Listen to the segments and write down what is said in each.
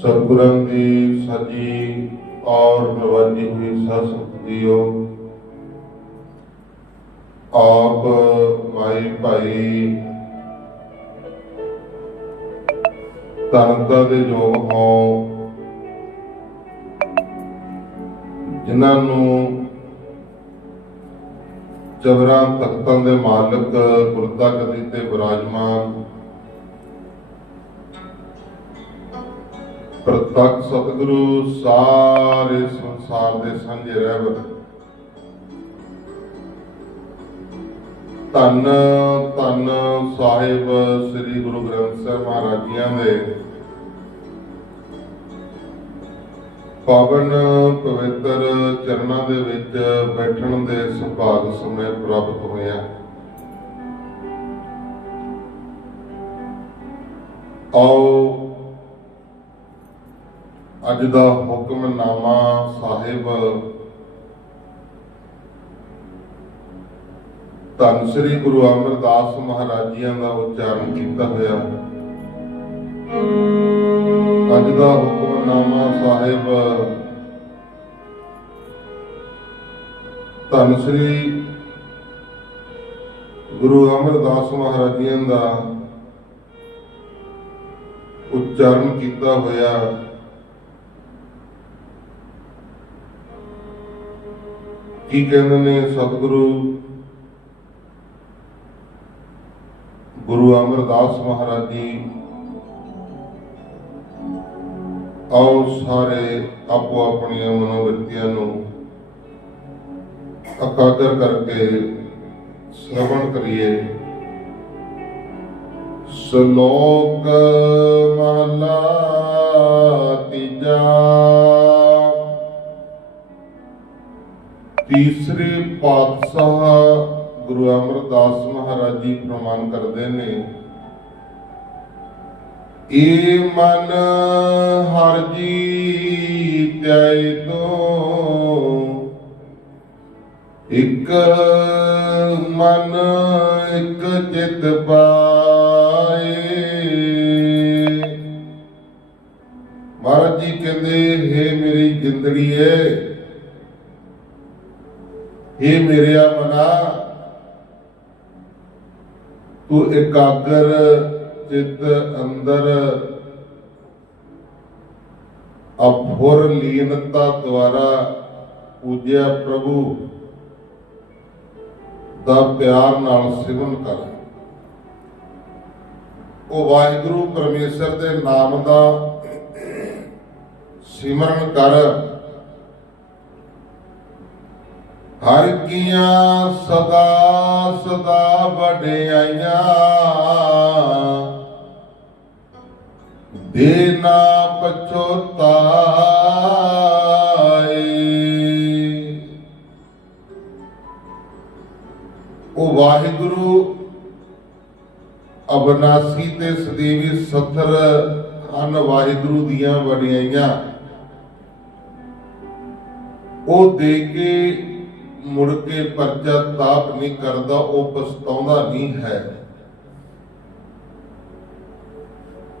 ਸਤਿਗੁਰਾਂ ਦੀ ਸਜੀ ਔਰ ਨਵਾਜੀ ਹੋਈ ਸਤ ਜੀਓ ਆਪ ਮਾਈ ਭਾਈ ਤਨਤਾ ਦੇ ਯੋਗ ਹੋ, ਜਿਨ੍ਹਾਂ ਨੂੰ ਚਵਰਾਂ ਤਖਤਾਂ ਦੇ ਮਾਲਕ ਗੁਰਤਾ ਕਦੀ ਤੇ ਵਿਰਾਜਮਾਨ ਪ੍ਰਤੱਖ ਸਤਿਗੁਰੂ, ਸਾਰੇ ਸੰਸਾਰ ਦੇ ਸਾਂਝੇ ਰਹਿਬਰ। ਧੰਨ ਧੰਨ ਸਾਹਿਬ ਸ੍ਰੀ ਗੁਰੂ ਗ੍ਰੰਥ ਸਾਹਿਬ ਮਹਾਰਾਜ ਜੀਆਂ ਦੇ। ਪਾਵਨ ਪਵਿੱਤਰ ਚਰਨਾਂ ਦੇ ਵਿੱਚ ਬੈਠਣ ਦੇ ਸੁਭਾਗ ਸਮੇਂ ਪ੍ਰਾਪਤ ਹੋਇਆ। ਆਓ ਅੱਜ ਦਾ ਹੁਕਮਨਾਮਾ ਸਾਹਿਬ ਧੰਨ ਸ੍ਰੀ ਗੁਰੂ ਅਮਰਦਾਸ ਮਹਾਰਾਜ ਜੀਆਂ ਦਾ ਉਚਾਰਨ ਕੀਤਾ ਹੋਇਆ। ਅੱਜ ਦਾ ਹੁਕਮਨਾਮਾ ਸਾਹਿਬ ਧੰਨ ਸ੍ਰੀ ਗੁਰੂ ਅਮਰਦਾਸ ਮਹਾਰਾਜ ਜੀਆਂ ਦਾ ਉਚਾਰਨ ਕੀਤਾ ਹੋਇਆ। ਕੀ ਕਹਿੰਦੇ ਨੇ ਸਤਿਗੁਰੂ? ਗੁਰੂ ਅਮਰਦਾਸ ਮਹਾਰਾਜ ਜੀ, ਆਓ ਸਾਰੇ ਆਪੋ ਆਪਣੀਆਂ ਮਨੋਵਿਰਤੀਆਂ ਨੂੰ ਇਕਾਗਰ ਕਰਕੇ ਸ਼ਰਵਣ ਕਰੀਏ। ਸ਼ਲੋਕ ਮਹਲਾ ਤੀਜਾ। ਤੀਸਰੇ ਪਾਤਸ਼ਾਹ ਗੁਰੂ ਅਮਰਦਾਸ ਮਹਾਰਾਜ ਜੀ ਪ੍ਰਮਾਨ ਕਰਦੇ ਨੇ, ਏ ਮਨ ਹਰ ਜੀ ਧਿਆਏ ਤੋ, ਇਕ ਮਨ, ਇਕ ਚਿਤ ਪਾਏ। ਮਹਾਰਾਜ ਜੀ ਕਹਿੰਦੇ, ਹੈ ਮੇਰੀ ਜਿੰਦੜੀ ਏ हे ਮੇਰਿਆ ਮਨਾ ਤੂੰ ਇਕਾਗਰ ਚਿੱਤ ਅੰਦਰ ਅਭੁਰ ਲੀਨਤਾ ਦੁਆਰਾ ਪੂਜਿਆ ਪ੍ਰਭੂ ਦਾ ਪਿਆਰ ਨਾਲ ਸਿਮਰਨ ਕਰ। ਉਹ ਵਾਹਿਗੁਰੂ ਪਰਮੇਸ਼ਰ ਦੇ ਨਾਮ ਦਾ ਸਿਮਰਨ ਕਰ। ਹਰ ਕੀਆਂ ਸਦਾ ਸਦਾ ਵਡਿਆਈਆਂ। ਦੇ ਨਾ ਪਛੋਤਾਈ ਉਹ ਵਾਹਿਗੁਰੂ ਅਬਨਾਸੀ ਤੇ ਸਦੀਵੀ ਸਤਰ ਹਨ ਵਾਹਿਗੁਰੂ ਦੀਆਂ ਵਡਿਆਈਆਂ। ਉਹ ਦੇ ਕੇ ਮੁੜ ਕੇ ਪਰਚਾ ਤਾਪ ਨਹੀਂ ਕਰਦਾ, ਉਹ ਪਛਤਾਉਂਦਾ ਨਹੀਂ ਹੈ।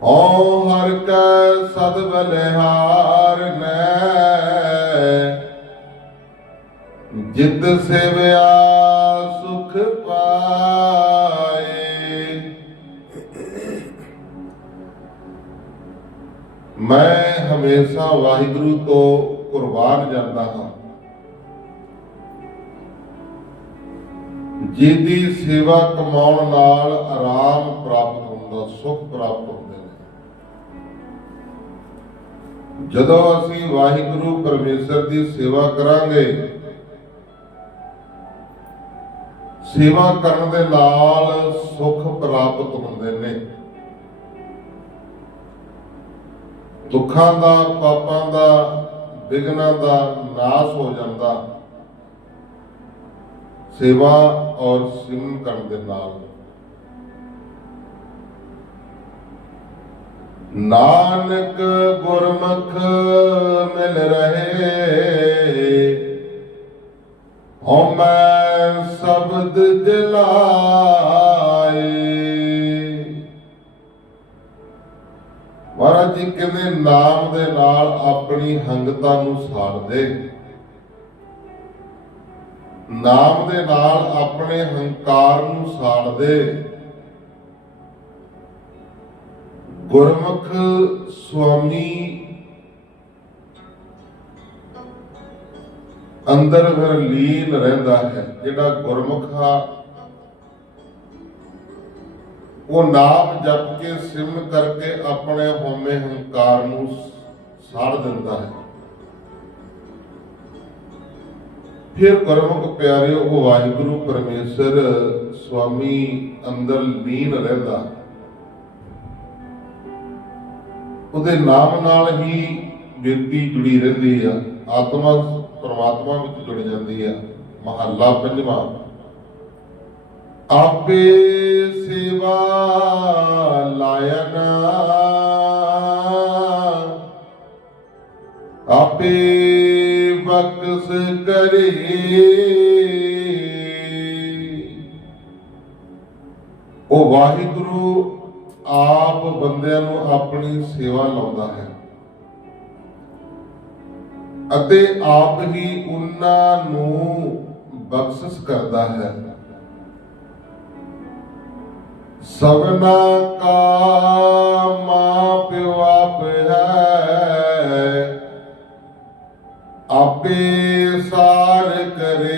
ਓ ਹਰ ਕੈ ਸਦ ਬਲਿਹਾਰ ਨੈ। ਜਿਤ ਸੇਵਿਆ ਸੁਖ ਪਾਏ। ਮੈਂ ਹਮੇਸ਼ਾ ਵਾਹਿਗੁਰੂ ਤੋਂ ਕੁਰਬਾਨ ਜਾਂਦਾ ਹਾਂ। ਜਿਹਦੀ ਸੇਵਾ ਕਮਾਉਣ ਨਾਲ ਆਰਾਮ ਪ੍ਰਾਪਤ ਹੁੰਦਾ, ਸੁਖ ਪ੍ਰਾਪਤ ਹੁੰਦੇ ਨੇ। ਜਦੋਂ ਅਸੀਂ ਵਾਹਿਗੁਰੂ ਪਰਮੇਸ਼ਰ ਦੀ ਸੇਵਾ ਕਰਾਂਗੇ, ਸੇਵਾ ਕਰਨ ਦੇ ਨਾਲ ਸੁਖ ਪ੍ਰਾਪਤ ਹੁੰਦੇ ਨੇ। ਦੁੱਖਾਂ ਦਾ, ਪਾਪਾਂ ਦਾ ਵਿਗਨਾਂ ਦਾ ਨਾਸ਼ ਹੋ ਜਾਂਦਾ। ਸੇਵਾ ਔਰ ਸਿਮਰਨ ਕਰਨ ਦੇ ਨਾਲ। ਨਾਨਕ ਗੁਰਮੁਖ ਮਿਲ ਰਹੇ ਹਉ ਮੈਂ ਸ਼ਬਦ ਦਿਲਾਏ। ਮਹਾਰਾਜ ਜੀ ਕਹਿੰਦੇ ਨਾਮ ਦੇ ਨਾਲ ਆਪਣੀ ਹੰਗਤਾ ਨੂੰ ਸਾੜਦੇ? ਨਾਮ ਦੇ ਨਾਲ ਆਪਣੇ ਹੰਕਾਰ ਨੂੰ ਸਾੜ ਦੇ। ਗੁਰਮੁਖ ਸੁਆਮੀ ਅੰਦਰ ਫਿਰ ਲੀਨ ਰਹਿੰਦਾ ਹੈ। ਜਿਹੜਾ ਗੁਰਮੁਖ ਆ, ਉਹ ਨਾਮ ਜਪ ਕੇ ਸਿਮਰਨ ਕਰਕੇ ਆਪਣੇ ਹਉਮੈ ਹੰਕਾਰ ਨੂੰ ਸਾੜ ਦਿੰਦਾ ਹੈ। ਫਿਰ ਗੁਰਮੁਖ ਪਿਆਰੇ ਉਹ ਵਾਹਿਗੁਰੂ ਪਰਮੇਸ਼ਰ ਸੁਆਮੀ ਅੰਦਰ ਲੀਨ ਰਹਿੰਦਾ। ਉਹਦੇ ਨਾਮ ਨਾਲ ਹੀ ਬਿਰਤੀ ਜੁੜੀ ਰਹਿੰਦੀ ਆ। ਆਤਮਾ ਪਰਮਾਤਮਾ ਵਿੱਚ ਜੁੜ ਜਾਂਦੀ ਆ। ਮਹੱਲਾ ਪੰਜਵਾਂ। ਆਪੇ ਸੇਵਾ ਲਾਇਨ ਆਪੇ ਬਖਸ਼ ਕਰੇ। ਉਹ ਵਾਹਿਗੁਰੂ ਆਪ ਬੰਦਿਆਂ ਨੂੰ ਆਪਣੀ ਸੇਵਾ ਲਾਉਂਦਾ ਹੈ। ਅਤੇ ਆਪ ਹੀ ਉਹਨਾਂ ਨੂੰ ਬਖਸ਼ਿਸ਼ ਕਰਦਾ ਹੈ। ਸਭਨਾ ਕਾ ਮਾਂ ਪਿਓ ਆਪ ਹੈ। ਆਪੇ ਸਾਰ ਕਰੇ।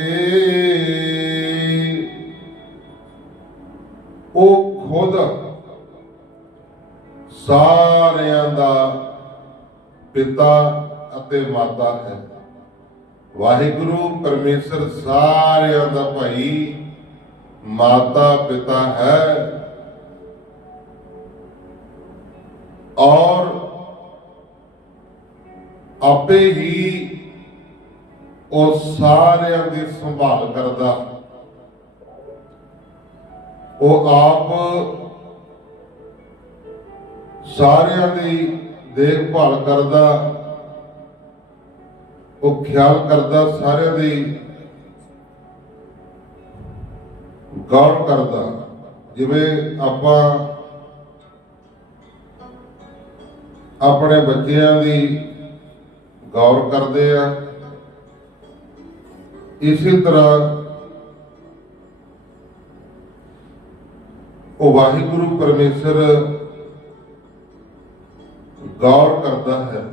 ਉਹ ਖੁਦ ਸਾਰਿਆਂ ਦਾ ਪਿਤਾ ਅਤੇ ਮਾਤਾ ਹੈ। ਵਾਹਿਗੁਰੂ ਪਰਮੇਸ਼ਰ ਸਾਰਿਆਂ ਦਾ ਭਾਈ, ਮਾਤਾ, ਪਿਤਾ ਹੈ। ਔਰ ਆਪੇ ਹੀ ਉਹ ਸਾਰਿਆਂ ਦੀ ਸੰਭਾਲ ਕਰਦਾ। ਉਹ ਆਪ ਸਾਰਿਆਂ ਦੀ ਦੇਖਭਾਲ ਕਰਦਾ। ਉਹ ਖਿਆਲ ਕਰਦਾ, ਸਾਰਿਆਂ ਦੀ ਗੌਰ ਕਰਦਾ। ਜਿਵੇਂ ਆਪਾਂ ਆਪਣੇ ਬੱਚਿਆਂ ਦੀ ਗੌਰ ਕਰਦੇ ਆ। ਇਸੇ ਤਰ੍ਹਾਂ ਉਹ ਵਾਹਿਗੁਰੂ ਪਰਮੇਸ਼ਰ ਗੌਰ ਕਰਦਾ ਹੈ।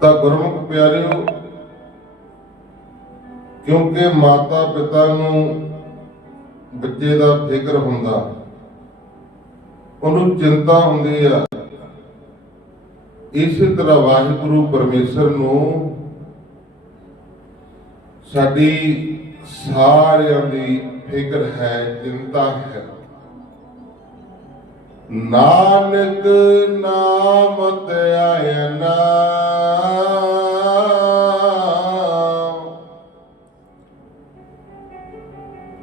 ਤਾਂ ਗੁਰਮੁਖ ਪਿਆਰਿਓ, ਕਿਉਂਕਿ ਮਾਤਾ ਪਿਤਾ ਨੂੰ ਬੱਚੇ ਦਾ ਫਿਕਰ ਹੁੰਦਾ, ਉਹਨੂੰ ਚਿੰਤਾ ਹੁੰਦੀ ਆ। ਇਸੇ ਤਰ੍ਹਾਂ ਵਾਹਿਗੁਰੂ ਪਰਮੇਸ਼ਰ ਨੂੰ ਸਾਡੀ ਸਾਰਿਆਂ ਦੀ ਫਿਕਰ ਹੈ, ਚਿੰਤਾ ਹੈ। ਨਾਨਕ ਨਾਮ ਧਿਆਇਨਾ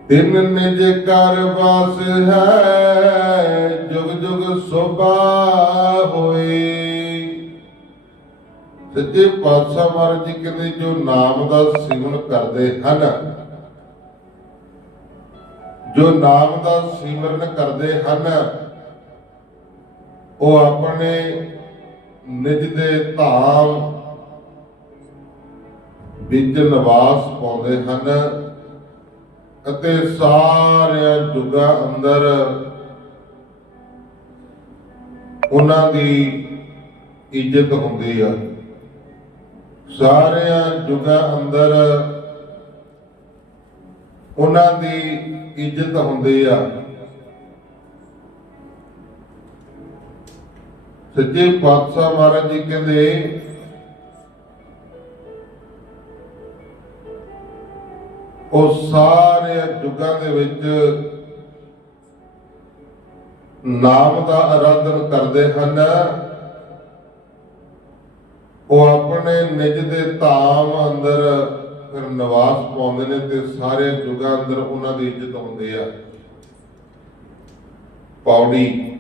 ਤਿੰਨ ਨਿਜ ਕਰ ਵਾਸ ਹੈ, ਜੁਗ ਜੁਗ ਸੁਭਾ ਹੋਏ। ਸੱਚੇ ਪਾਤਸ਼ਾਹ ਮਹਾਰਾਜ ਜੀ ਕਹਿੰਦੇ ਜੋ ਨਾਮ ਦਾ ਸਿਮਰਨ ਕਰਦੇ ਹਨ, ਜੋ ਨਾਮ ਦਾ ਸਿਮਰਨ ਕਰਦੇ ਹਨ, ਉਹ ਆਪਣੇ ਨਿਜ ਦੇ ਧਾਮ ਵਿੱਚ ਨਿਵਾਸ ਪਾਉਂਦੇ ਹਨ ਅਤੇ ਸਾਰਿਆਂ ਜੁਗਾਂ ਅੰਦਰ ਉਹਨਾਂ ਦੀ ਇੱਜ਼ਤ ਹੁੰਦੀ ਆ। ਸਾਰਿਆਂ ਜੁਗਾਂ ਅੰਦਰ ਉਹਨਾਂ ਦੀ ਇੱਜ਼ਤ ਹੁੰਦੀ ਆ। ਸੱਚੇ ਪਾਤਸ਼ਾਹ ਮਹਾਰਾਜ ਜੀ ਕਹਿੰਦੇ, ਉਹ ਸਾਰੇ ਯੁੱਗਾਂ ਦੇ ਵਿੱਚ ਨਾਮ ਦਾ ਅਰਾਧਨ ਕਰਦੇ ਹਨ। ਉਹ ਆਪਣੇ ਨਿਜ ਦੇ ਧਾਮ ਅੰਦਰ ਫਿਰ ਨਿਵਾਸ ਪਾਉਂਦੇ ਨੇ ਤੇ ਸਾਰੇ ਯੁੱਗਾਂ ਅੰਦਰ ਉਹਨਾਂ ਦੀ ਇੱਜ਼ਤ ਹੁੰਦੀ ਆ। ਪੌੜੀ।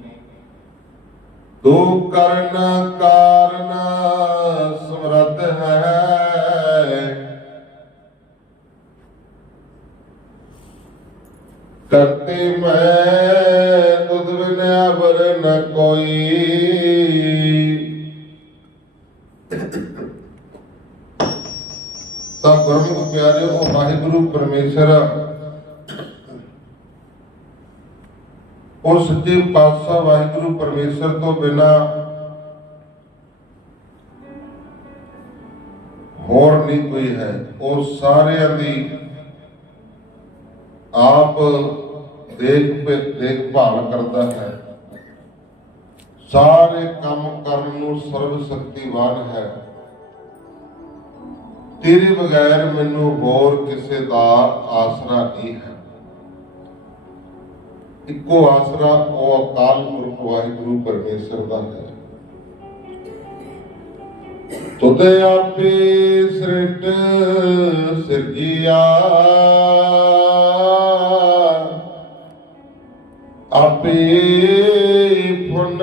ਤੂੰ ਕਰਨ ਕਾਰਨ ਸਮਰੱਥ ਹੈ। ਕਰਤੇ ਮੈਂ ਤੁਧ ਬਿਨ ਬਰਾਬਰ ਨ ਕੋਈ ਤਾਂ ਗੁਰਮੁਖ ਪਿਆਰਿਓ ਵਾਹਿਗੁਰੂ ਪਰਮੇਸ਼ਰ ਉਹ ਸੱਚੇ ਪਾਤਸ਼ਾਹ ਵਾਹਿਗੁਰੂ ਪਰਮੇਸ਼ਰ ਤੋਂ ਬਿਨਾ ਹੋਰ ਨਹੀਂ ਕੋਈ ਹੈ। ਉਹ ਸਾਰਿਆਂ ਦੀ ਆਪ ਦੇਖ ਦੇਖਭਾਲ ਕਰਦਾ ਹੈ। ਸਾਰੇ ਕੰਮ ਕਰਨ ਨੂੰ ਸਰਵ ਸ਼ਕਤੀਵਾਨ ਹੈ। ਤੇਰੇ ਬਗੈਰ ਮੈਨੂੰ ਹੋਰ ਕਿਸੇ ਦਾ ਆਸਰਾ ਨਹੀਂ ਹੈ। ਇੱਕੋ ਆਸਰਾ ਉਹ ਅਕਾਲ ਪੁਰਖ ਵਾਹਿਗੁਰੂ ਪਰਮੇਸ਼ਰ ਦਾ ਹੈ। ਤੁਦੇ ਆਪੇ ਸ੍ਰਿਟ ਸਿਰਜਿਆ। ਆਪੇ ਫੁਨ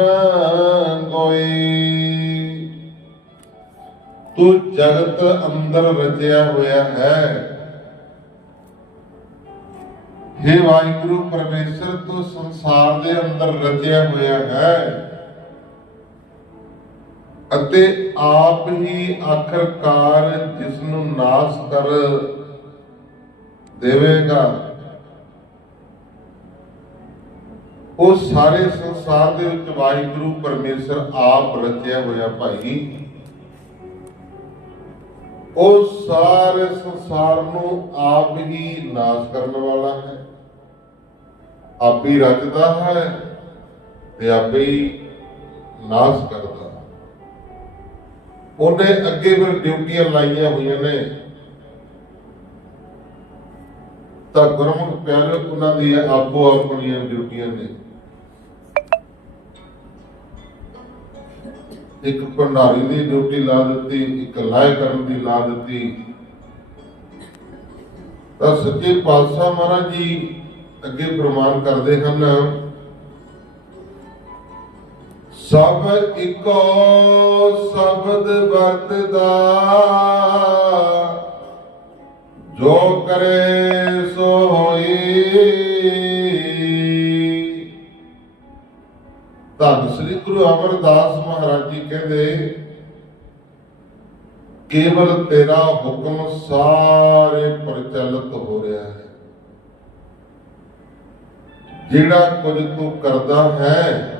ਗੋਈ ਤੂੰ ਜਗਤ ਅੰਦਰ ਰਚਿਆ ਹੋਇਆ ਹੈ। हे ਵਾਹਿਗੁਰੂ, ਪਰਮੇਸ਼ਰ ਤੂੰ ਸੰਸਾਰ ਦੇ ਅੰਦਰ ਰਚਿਆ ਹੋਇਆ ਹੈ ਅਤੇ ਆਪ ਹੀ ਆਖਰਕਾਰ ਜਿਸ ਨੂੰ ਨਾਸ ਕਰ ਦੇਵੇਗਾ। ਉਹ ਸਾਰੇ ਸੰਸਾਰ ਦੇ ਵਿੱਚ ਵਾਹਿਗੁਰੂ, ਪਰਮੇਸ਼ਰ ਆਪ ਰਚਿਆ ਹੋਇਆ ਭਾਈ। ਉਹ ਸਾਰੇ ਸੰਸਾਰ ਨੂੰ ਆਪ ਹੀ ਨਾਸ ਕਰਨ ਵਾਲਾ ਹੈ। ਆਪ ਹੀ ਰਚਦਾ ਹੈ ਤੇ ਆਪੇ ਹੀ ਨਾਸ ਕਰਦਾ। ਉਹਨੇ ਅੱਗੇ ਫਿਰ ਡਿਊਟੀਆਂ ਲਾਈਆਂ ਹੋਈਆਂ ਨੇ। ਤਾਂ ਗੁਰਮੁਖ ਪਿਆਰੇ ਉਹਨਾਂ ਦੀ ਆਪੋ ਆਪਣੀਆਂ ਡਿਊਟੀਆਂ ਨੇ। ਇੱਕ ਭੰਡਾਰੀ ਦੀ ਡਿਊਟੀ ਲਾ ਦਿੱਤੀ, ਇੱਕ ਲਾਇ ਕਰਨ ਦੀ ਲਾ ਦਿੱਤੀ। ਤਾਂ ਸੱਚੇ ਪਾਤਸ਼ਾਹ ਮਹਾਰਾਜ ਜੀ ਅੱਗੇ ਪ੍ਰਮਾਣ ਕਰਦੇ ਹਨ। ਸਭ ਇੱਕੋ ਸ਼ਬਦ ਵਰਤਦਾ, ਜੋ ਕਰੇ ਸੋ ਹੋਈ। ਧੰਨ ਸ੍ਰੀ ਗੁਰੂ ਅਮਰਦਾਸ ਮਹਾਰਾਜ ਜੀ ਕਹਿੰਦੇ, ਕੇਵਲ ਤੇਰਾ ਹੁਕਮ ਸਾਰੇ ਪ੍ਰਚਲਿਤ ਹੋ ਰਿਹਾ ਹੈ। ਜਿਹੜਾ ਕੁਝ ਤੂੰ ਕਰਦਾ ਹੈ,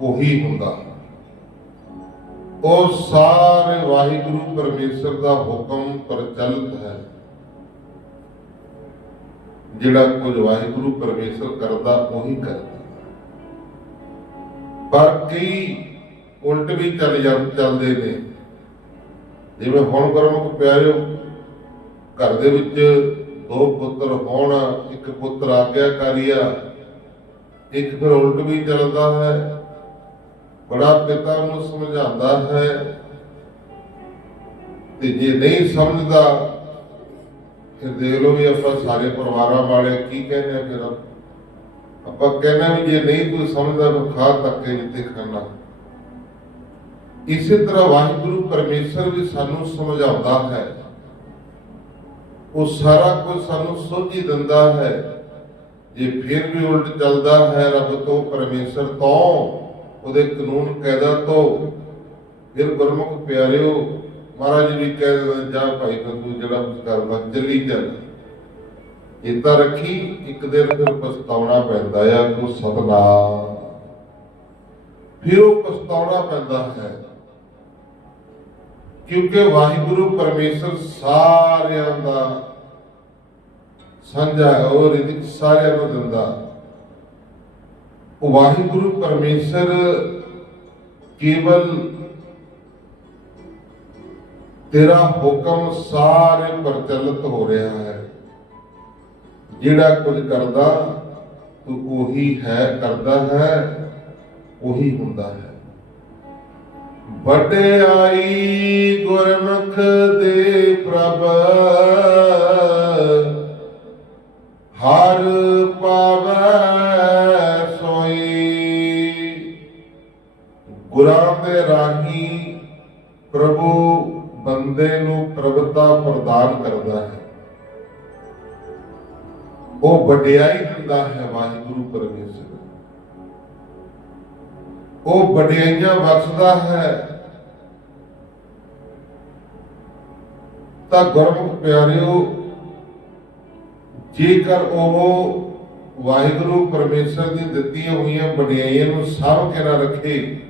ਉਹੀ ਹੁੰਦਾ। ਉਹ ਸਾਰੇ ਵਾਹਿਗੁਰੂ ਪਰਮੇਸ਼ਰ ਦਾ ਹੁਕਮ ਪ੍ਰਚਲਿਤ ਹੈ। ਜਿਹੜਾ ਕੁਝ ਵਾਹਿਗੁਰੂ ਪਰਮੇਸ਼ਰ ਕਰਦਾ, ਉਹੀ ਕਰਦਾ। ਪਰ ਕਈ ਉਲਟ ਵੀ ਚੱਲ ਚੱਲਦੇ ਨੇ। ਜਿਵੇਂ ਹੁਣ ਗੁਰਮੁਖ ਪਿਆਰਿਓ, ਘਰ ਦੇ ਵਿੱਚ ਦੋ ਪੁੱਤਰ ਹੋਣ, ਇੱਕ ਪੁੱਤਰ ਆਗਿਆਕਾਰੀ ਇੱਕ ਫਿਰ ਉਲਟ ਵੀ ਚੱਲਦਾ ਹੈ, ਬੜਾ ਪਿਤਾ ਨੂੰ ਸਮਝਾਉਂਦਾ ਹੈ। ਤੇ ਜੇ ਨਹੀਂ ਸਮਝਦਾ, ਫਿਰ ਦੇਖ ਲਓ ਵੀ ਆਪਾਂ ਸਾਰੇ ਪਰਿਵਾਰਾਂ ਵਾਲੇ ਕੀ ਕਹਿੰਦੇ ਆ ਫਿਰ। ਆਪਾਂ ਕਹਿਣਾ ਵੀ ਜੇ ਨਹੀਂ ਕੋਈ ਸਮਝਦਾ ਤਾਂ ਖਾ ਤੱਕੇ ਜਿੱਤੇ ਖਾਣਾ ਇਸੇ ਤਰ੍ਹਾਂ ਵਾਹਿਗੁਰੂ ਪਰਮੇਸ਼ਰ ਵੀ ਸਾਨੂੰ ਸਮਝਾਉਂਦਾ ਹੈ। ਉਹ ਸਾਰਾ ਕੁਝ ਸਾਨੂੰ ਸੋਝੀ ਦਿੰਦਾ ਹੈ। ਜੇ ਫਿਰ ਵੀ ਉਲਟ ਚੱਲਦਾ ਹੈ ਰੱਬ ਤੋਂ ਪਰਮੇਸ਼ਰ ਤੋਂ, ਉਹਦੇ ਕਾਨੂੰਨ ਕਾਇਦਾ ਤੋਂ, ਫਿਰ ਗੁਰਮੁਖ ਪਿਆਰਿਓ, ਮਹਾਰਾਜ ਵੀ ਕਹਿ ਦਿੰਦੇ ਜਾ ਭਾਈ ਤੂੰ ਜਿਹੜਾ ਕੁਝ ਕਰਦਾ, ਚੱਲੀ ਚੱਲ ਇਦਾਂ ਰੱਖੀ, ਇੱਕ ਦਿਨ ਫਿਰ ਪਛਤਾਉਣਾ ਪੈਂਦਾ ਆ ਕੋ ਸਤਨਾ ਫਿਰ ਉਹ ਪਛਤਾਉਣਾ ਪੈਂਦਾ ਹੈ। ਕਿਉਂਕਿ ਵਾਹਿਗੁਰੂ ਪਰਮੇਸ਼ਰ ਸਾਰਿਆਂ ਦਾ ਸਾਂਝਾ ਹੈ, ਉਹ ਰਿਜ਼ਕ ਸਾਰਿਆਂ ਨੂੰ ਦਿੰਦਾ। ਉਹ ਵਾਹਿਗੁਰੂ ਪਰਮੇਸ਼ਰ ਕੇਵਲ ਤੇਰਾ ਹੁਕਮ ਸਾਰੇ ਪ੍ਰਚਲਿਤ ਹੋ ਰਿਹਾ ਹੈ। ਜਿਹੜਾ ਕੁਝ ਕਰਦਾ, ਤੂੰ ਉਹੀ ਹੈ, ਕਰਦਾ ਹੈ, ਉਹੀ ਹੁੰਦਾ ਹੈ। ਵਡਿਆਈ ਗੁਰਮੁਖ ਦੇ ਪ੍ਰਭ, ਹਰ ਪਾਵੈ ਸੋਈ। ਗੁਰਾਂ ਦੇ ਰਾਹੀਂ ਪ੍ਰਭੂ ਬੰਦੇ ਨੂੰ ਪ੍ਰਭਤਾ ਪ੍ਰਦਾਨ ਕਰਦਾ ਹੈ। ਉਹ ਵਡਿਆਈ ਦਿੰਦਾ ਹੈ ਵਾਹਿਗੁਰੂ ਪਰਮੇਸ਼ਰ। ਉਹ ਵਡਿਆਈਆਂ ਬਖਸ਼ਦਾ ਹੈ। ਤਾਂ ਗੁਰਮੁਖ ਪਿਆਰਿਓ, ਜੇਕਰ ਉਹ ਵਾਹਿਗੁਰੂ ਪਰਮੇਸ਼ਰ ਦੀ ਦਿੱਤੀਆਂ ਹੋਈਆਂ ਵਡਿਆਈਆਂ ਨੂੰ ਸਾਂਭ ਕੇ ਨਾ ਰੱਖੇ,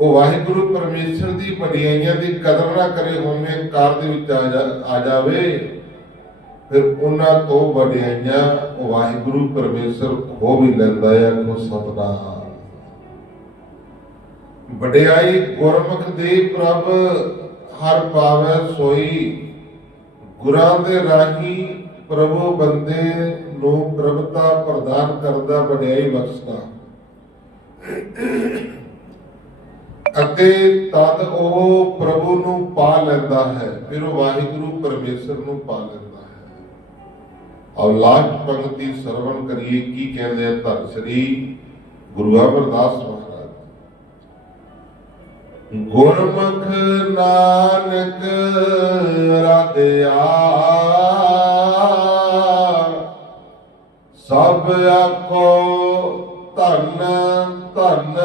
ਉਹ ਵਾਹਿਗੁਰੂ ਪਰਮੇਸ਼ਰ ਦੀ ਵਡਿਆਈਆਂ ਦੀ ਕਦਰ ਨਾ ਕਰੇ ਹੋਵੇਂ ਕਾਰ ਦੇ ਵਿੱਚ ਆ ਜਾ- ਆ ਜਾਵੇ। ਫਿਰ ਉਹਨਾਂ ਤੋਂ ਵਡਿਆਈਆਂ ਵਾਹਿਗੁਰੂ ਪਰਮੇਸ਼ਰ ਖੋ ਵੀ ਲੈਂਦਾ ਹੈ ਕੋ ਸਤਨਾਮ। ਵਡਿਆਈ ਗੁਰਮੁਖ ਦੇ ਪ੍ਰਭ ਹਰ ਪਾਵੈ ਸੋਈ, ਗੁਰਾਂ ਦੇ ਰਾਹੀ ਪ੍ਰਭੂ ਬੰਦੇ ਨੂੰ ਪ੍ਰਭਤਾ ਪ੍ਰਦਾਨ ਕਰਦਾ ਵਡਿਆਈ ਬਖਸ਼ਦਾ। ਅਤੇ ਤਦ ਉਹ ਪ੍ਰਭੂ ਨੂੰ ਪਾ ਲੈਂਦਾ ਹੈ, ਫਿਰ ਉਹ ਵਾਹਿਗੁਰੂ ਪਰਮੇਸ਼ਰ ਨੂੰ ਪਾ ਲੈਂਦਾ ਹੈ ਔਰ ਲਾਸਟ ਪੰਕਤੀ ਸਰਵਣ ਕਰੀਏ, ਕੀ ਕਹਿੰਦੇ ਆ ਧੰਨ ਸ੍ਰੀ ਗੁਰੂ ਅਮਰਦਾਸ ਮਹਾਰਾਜ। ਗੁਰਮੁਖ ਨਾਨਕ ਰਾਧਿਆ, ਸਭ ਆਖੋ ਧੰਨ ਧੰਨ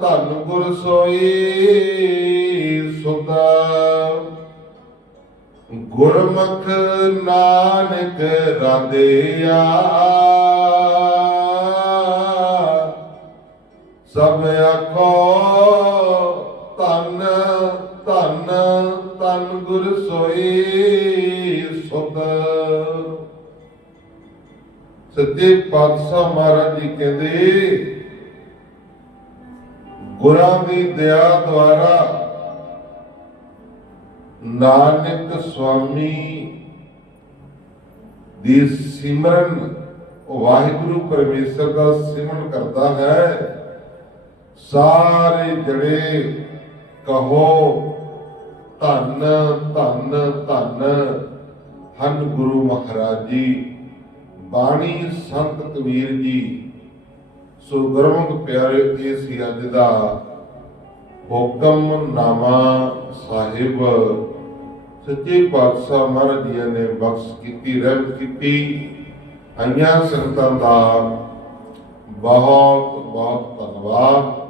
ਧੰਨ ਗੁਰ ਸੋਈ। ਗੁਰਮੁਖ ਨਾਨਕ ਰਾਧਿਆ। ਸਭ ਆਖੋ, ਧੰਨ ਧੰਨ ਧੰਨ ਗੁਰ ਸੋਈ ਸੁਧ। ਸੱਚੇ ਪਾਤਸ਼ਾਹ ਮਹਾਰਾਜ ਜੀ ਕਹਿੰਦੇ, ਗੁਰਾਂ ਦੀ ਦਇਆ ਦੁਆਰਾ ਨਾਨਕ ਸੁਆਮੀ ਦੀ ਸਿਮਰਨ ਵਾਹਿਗੁਰੂ ਪਰਮੇਸ਼ਰ ਦਾ ਸਿਮਰਨ ਕਰਦਾ ਹੈ। ਸਾਰੇ ਜੜੇ ਕਹੋ, ਧੰਨ ਧੰਨ ਧੰਨ ਹਨ ਗੁਰੂ ਮਹਾਰਾਜ ਜੀ, ਬਾਣੀ ਸੰਤ ਕਬੀਰ ਜੀ, ਸੋ ਗੁਰਮੁਖ ਪਿਆਰੇ ਇਹ ਸੀ ਅੱਜ ਦਾ ਹੁਕਮਨਾਮਾ ਸਾਹਿਬ। ਸੱਚੇ ਪਾਤਸ਼ਾਹ ਮਹਾਰਾਜ ਜੀ ਨੇ ਬਖਸ਼ ਕੀਤੀ ਰਹਿਮਤ ਕੀਤੀ। ਆਈਆਂ ਸੰਗਤਾਂ ਦਾ ਬਹੁਤ ਬਹੁਤ ਧੰਨਵਾਦ।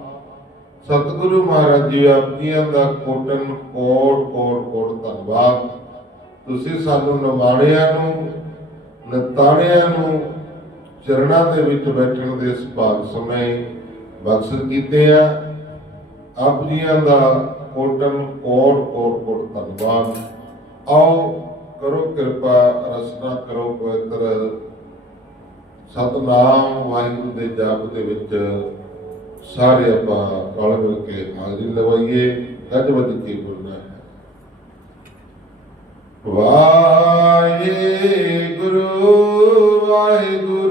ਸਤਿਗੁਰੂ ਮਹਾਰਾਜ ਜੀ, ਆਪਣੀਆਂ ਦਾ ਕੋਟਨ ਕੋਟ ਕੋਟ ਕੋਟ ਧੰਨਵਾਦ। ਤੁਸੀਂ ਸਾਨੂੰ ਨਿਮਾਣਿਆਂ ਨੂੰ, ਨਤਾਣਿਆਂ ਨੂੰ ਚਰਨਾਂ ਦੇ ਵਿੱਚ ਬੈਠਣ ਦੇ ਸੁਭਾਗ ਸਮੇਂ ਬਖਸ਼ ਕੀਤੇ ਆ। ਆਪ ਜੀਆਂ ਦਾ ਕੋਟਨ ਕੋਟ ਕੋਟ ਕੋਟ ਧੰਨਵਾਦ। ਆਓ ਕਰੋ ਕਿਰਪਾ, ਰਸਨਾ ਕਰੋ ਪਵਿੱਤਰ। ਸਤਨਾਮ ਵਾਹਿਗੁਰੂ ਦੇ ਜਾਪ ਦੇ ਵਿੱਚ ਸਾਰੇ ਆਪਾਂ ਰਲ ਮਿਲ ਕੇ ਹਾਜ਼ਰੀ ਲਵਾਈਏ। ਗੱਜ ਵੱਜ ਬੋਲਣਾ ਹੈ। ਵਾਹਿਗੁਰੂ ਵਾਹਿਗੁਰੂ ਵਾਹਿਗੁਰੂ।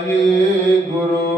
ਵਾਹਿਗੁਰੂ।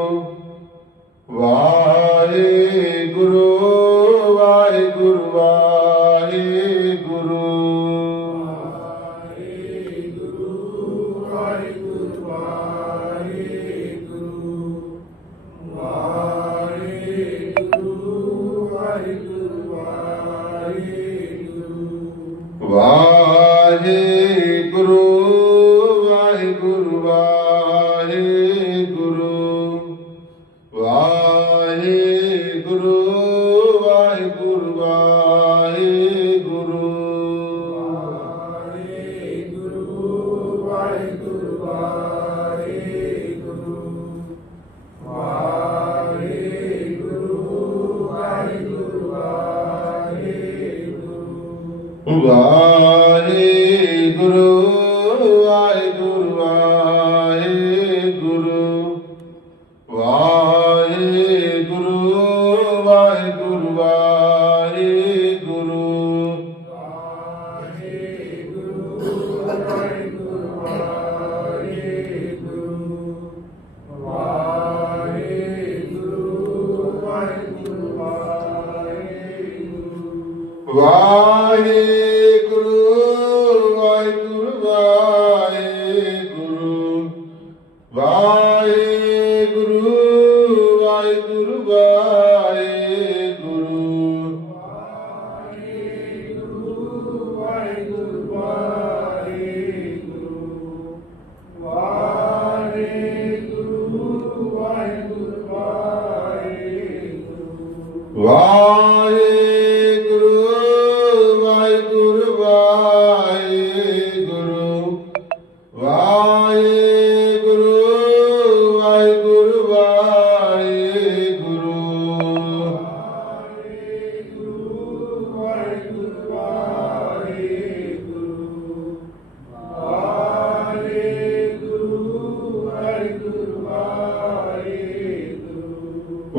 lá.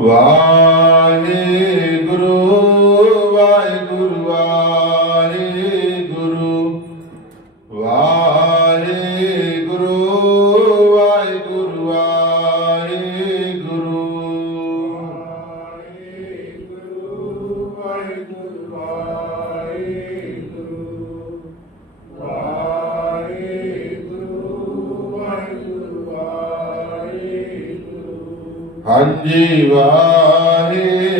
വാ ਹਾਂਜੀ ਵਾਹਿਗੁਰੂ